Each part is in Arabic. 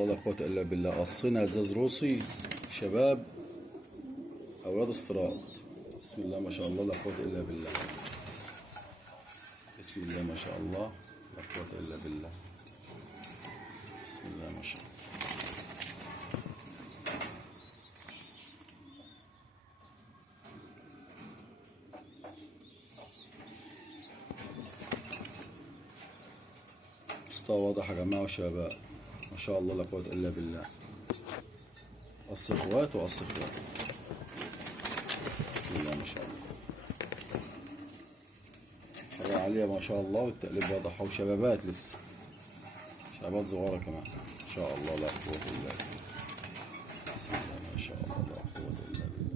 الله لا قوة إلا بالله. قصينا ازاز روسي شباب، أولاد استراد. بسم الله ما شاء الله لا قوة إلا بالله. بسم الله ما شاء الله لا قوة إلا بالله. بسم الله ما شاء الله. مستوى واضح يا جماعة وشباب، ما شاء الله لا قوة إلا بالله. قص اخوات وقص اخوات. بسم الله ما شاء الله. حاجة عالية ما شاء الله، والتقليب واضح، وشبابات لسه، شبابات صغيرة كمان ما شاء الله لا قوة إلا بالله. بسم الله ما شاء الله لا قوة إلا بالله.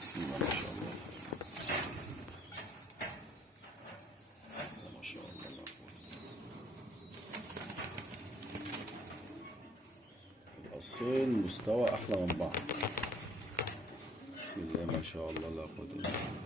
بسم الله ما شاء الله. بسم الله ما شاء الله لا قوة. القصين مستوى أحلى من بعض. بسم الله ما شاء الله لا قوة إلا بالله.